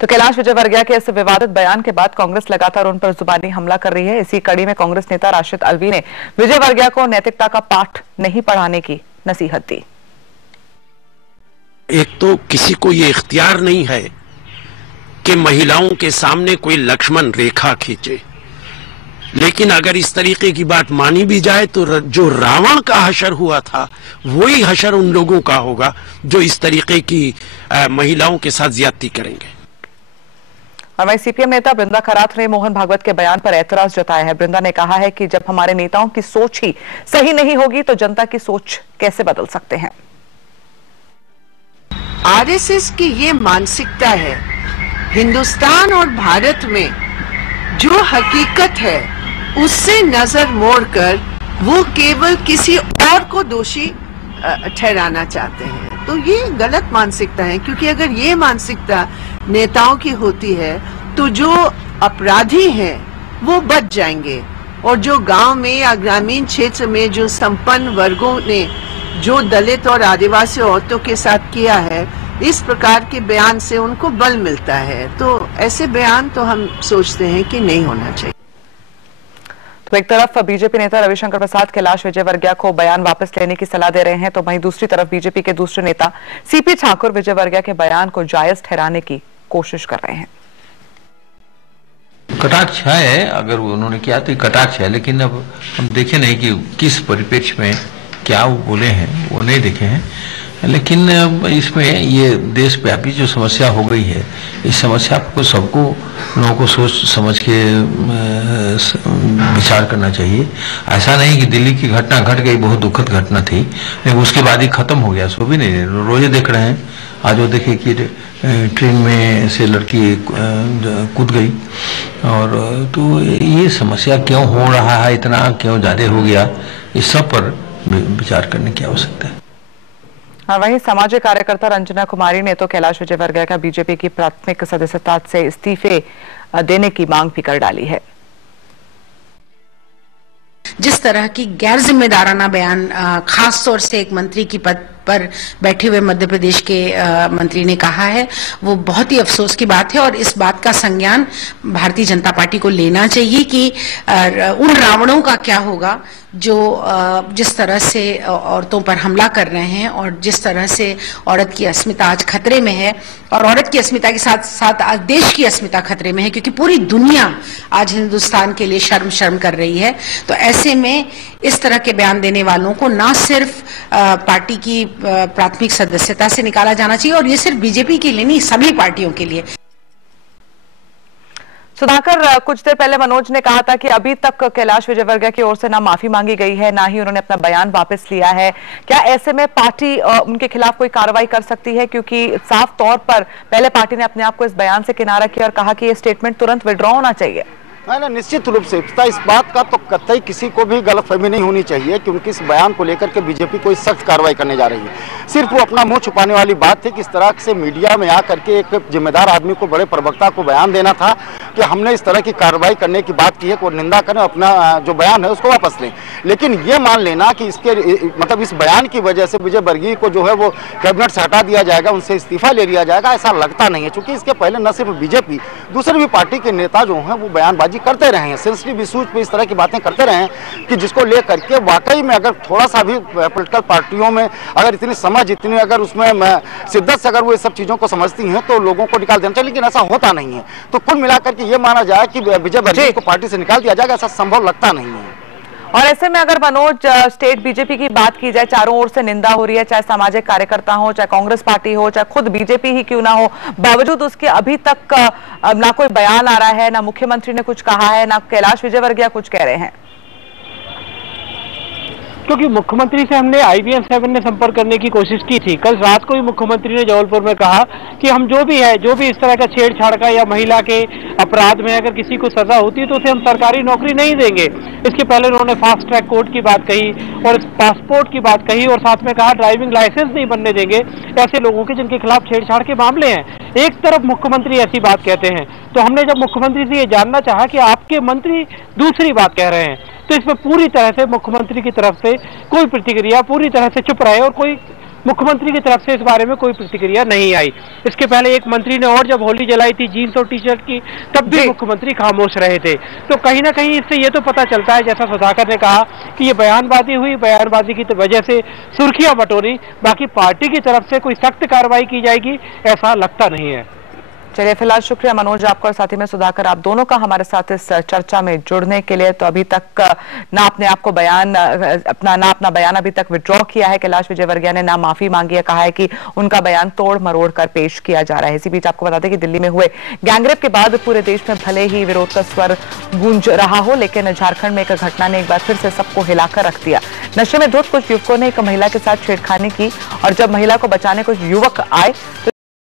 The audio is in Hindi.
तो कैलाश विजयवर्गीय के इस विवादित बयान के बाद कांग्रेस लगातार उन पर जुबानी हमला कर रही है। इसी कड़ी में कांग्रेस नेता राशिद अलवी ने विजयवर्गीय को नैतिकता का पाठ नहीं पढ़ाने की नसीहत दी। एक तो किसी को ये इख्तियार नहीं है कि महिलाओं के सामने कोई लक्ष्मण रेखा खींचे, लेकिन अगर इस तरीके की बात मानी भी जाए तो जो रावण का हशर हुआ था वही हशर उन लोगों का होगा जो इस तरीके की महिलाओं के साथ ज्यादती करेंगे। और वहीं सीपीएम नेता बृंदा खरात ने मोहन भागवत के बयान पर ऐतराज जताया है। बृंदा ने कहा है कि जब हमारे नेताओं की सोच ही सही नहीं होगी तो जनता की सोच कैसे बदल सकते हैं। आरएसएस की ये मानसिकता है, हिंदुस्तान और भारत में जो हकीकत है उससे नजर मोड़कर वो केवल किसी और को दोषी ठहराना चाहते हैं। तो ये गलत मानसिकता है, क्योंकि अगर ये मानसिकता नेताओं की होती है तो जो अपराधी हैं वो बच जाएंगे, और जो गांव में या ग्रामीण क्षेत्र में जो संपन्न वर्गों ने जो दलित और आदिवासी औरतों के साथ किया है, इस प्रकार के बयान से उनको बल मिलता है। तो ऐसे बयान तो हम सोचते हैं कि नहीं होना चाहिए। तो एक तरफ बीजेपी नेता रविशंकर प्रसाद कैलाश विजयवर्गीय को बयान वापस लेने की सलाह दे रहे हैं, तो वहीं दूसरी तरफ बीजेपी के दूसरे नेता सीपी ठाकुर विजयवर्गीय के बयान को जायज ठहराने की कोशिश कर रहे हैं। कटाक्ष है, अगर उन्होंने किया तो कटाक्ष है, लेकिन अब हम देखे नहीं कि किस परिप्रेक्ष्य में क्या वो बोले हैं, वो नहीं देखे हैं। लेकिन इसमें ये देशव्यापी जो समस्या हो गई है, इस समस्या को सबको लोगों को सोच समझ के विचार करना चाहिए। ऐसा नहीं कि दिल्ली की घटना घट गई, बहुत दुखद घटना थी, लेकिन उसके बाद ही खत्म हो गया, सो भी नहीं। रोजे देख रहे हैं, आज वो देखे कि ट्रेन में से लड़की कूद गई, और तो ये समस्या क्यों हो रहा है, इतना क्यों ज्यादा हो गया, इस सब पर विचार करने की आवश्यकता है। वहीं सामाजिक कार्यकर्ता रंजना कुमारी ने तो कैलाश विजयवर्गीय का बीजेपी की प्राथमिक सदस्यता से इस्तीफे देने की मांग भी कर डाली है। जिस तरह की गैर जिम्मेदाराना बयान खास तौर से एक मंत्री की पद पर बैठे हुए मध्य प्रदेश के मंत्री ने कहा है, वो बहुत ही अफसोस की बात है। और इस बात का संज्ञान भारतीय जनता पार्टी को लेना चाहिए कि उन रावणों का क्या होगा जो जिस तरह से औरतों पर हमला कर रहे हैं, और जिस तरह से औरत की अस्मिता आज खतरे में है, और औरत की अस्मिता के साथ साथ आज देश की अस्मिता खतरे में है, क्योंकि पूरी दुनिया आज हिंदुस्तान के लिए शर्म कर रही है। तो ऐसे में इस तरह के बयान देने वालों को ना सिर्फ पार्टी की प्राथमिक सदस्यता से निकाला जाना चाहिए, और ये सिर्फ बीजेपी के लिए नहीं, सभी पार्टियों के लिए। सुधाकर, कुछ देर पहले मनोज ने कहा था कि अभी तक कैलाश विजयवर्गीय की ओर से ना माफी मांगी गई है, ना ही उन्होंने अपना बयान वापस लिया है। क्या ऐसे में पार्टी उनके खिलाफ कोई कार्रवाई कर सकती है? क्योंकि साफ तौर पर पहले पार्टी ने अपने आप को इस बयान से किनारा किया और कहा कि ये स्टेटमेंट तुरंत विड्रॉ होना चाहिए। ना निश्चित रूप से इस बात का तो कतई किसी को भी गलतफहमी नहीं होनी चाहिए कि उनके इस बयान को लेकर के बीजेपी कोई सख्त कार्रवाई करने जा रही है। सिर्फ वो अपना मुंह छुपाने वाली बात थी कि इस तरह से मीडिया में आकर के एक जिम्मेदार आदमी को, बड़े प्रवक्ता को बयान देना था कि हमने इस तरह की कार्रवाई करने की बात की है, को निंदा करें, अपना जो बयान है उसको वापस लें। लेकिन ये मान लेना कि इसके मतलब इस बयान की वजह से विजयवर्गीय को जो है वो कैबिनेट से हटा दिया जाएगा, उनसे इस्तीफा ले लिया जाएगा, ऐसा लगता नहीं है। चूंकि इसके पहले न सिर्फ बीजेपी, दूसरी भी पार्टी के नेता जो हैं वो बयानबाजी करते रहे हैं, सेंसिटिव इशूज पे इस तरह की बातें करते रहे हैं कि जिसको लेकर के वाकई में अगर थोड़ा सा भी पॉलिटिकल पार्टियों में अगर इतनी समझ, इतनी अगर उसमें शिद्दत से अगर वो इस सब चीजों को समझती हैं तो लोगों को निकाल देना चाहिए, लेकिन ऐसा होता नहीं है। तो कुल मिलाकर के ये माना जाए कि विजयवर्गीय को पार्टी से निकाल दिया जाएगा, ऐसा संभव लगता नहीं है। और ऐसे में अगर मनोज स्टेट बीजेपी की बात की जाए, चारों ओर से निंदा हो रही है, चाहे सामाजिक कार्यकर्ता हो, चाहे कांग्रेस पार्टी हो, चाहे खुद बीजेपी ही क्यों ना हो, बावजूद उसके अभी तक ना कोई बयान आ रहा है, ना मुख्यमंत्री ने कुछ कहा है, ना कैलाश विजयवर्गीय कुछ कह रहे हैं। क्योंकि मुख्यमंत्री से हमने IBM 7 ने संपर्क करने की कोशिश की थी। कल रात को ही मुख्यमंत्री ने जबलपुर में कहा कि हम जो भी है, जो भी इस तरह का छेड़छाड़ का या महिला के अपराध में अगर किसी को सजा होती है तो उसे हम सरकारी नौकरी नहीं देंगे। इसके पहले उन्होंने फास्ट ट्रैक कोर्ट की बात कही और पासपोर्ट की बात कही, और साथ में कहा ड्राइविंग लाइसेंस नहीं बनने देंगे ऐसे लोगों के जिनके खिलाफ छेड़छाड़ के मामले हैं। एक तरफ मुख्यमंत्री ऐसी बात कहते हैं, तो हमने जब मुख्यमंत्री से ये जानना चाहा कि आपके मंत्री दूसरी बात कह रहे हैं, तो इसमें पूरी तरह से मुख्यमंत्री की तरफ से कोई प्रतिक्रिया, पूरी तरह से चुप रहे और कोई मुख्यमंत्री की तरफ से इस बारे में कोई प्रतिक्रिया नहीं आई। इसके पहले एक मंत्री ने और जब होली जलाई थी जीन्स और टी शर्ट की, तब भी मुख्यमंत्री खामोश रहे थे। तो कहीं ना कहीं इससे ये तो पता चलता है, जैसा सुधाकर ने कहा कि ये बयानबाजी हुई, बयानबाजी की वजह से सुर्खियां बटोरी, बाकी पार्टी की तरफ से कोई सख्त कार्रवाई की जाएगी ऐसा लगता नहीं है। चलिए, फिलहाल शुक्रिया मनोज आपका और साथ ही में सुधाकर आप दोनों का हमारे साथ इस चर्चा में जुड़ने के लिए। तो अभी तक ना अपना बयान अभी तक विड्रॉ किया है कैलाश विजयवर्गीय ने, ना माफी मांगी है, कहा है कि उनका बयान तोड़ मरोड़ कर पेश किया जा रहा है। इसी बीच आपको बता दें कि दिल्ली में हुए गैंगरेप के बाद पूरे देश में भले ही विरोध का स्वर गूंज रहा हो, लेकिन झारखंड में एक घटना ने एक बार फिर से सबको हिलाकर रख दिया। नशे में धुत कुछ युवकों ने एक महिला के साथ छेड़खानी की और जब महिला को बचाने कुछ युवक आए तो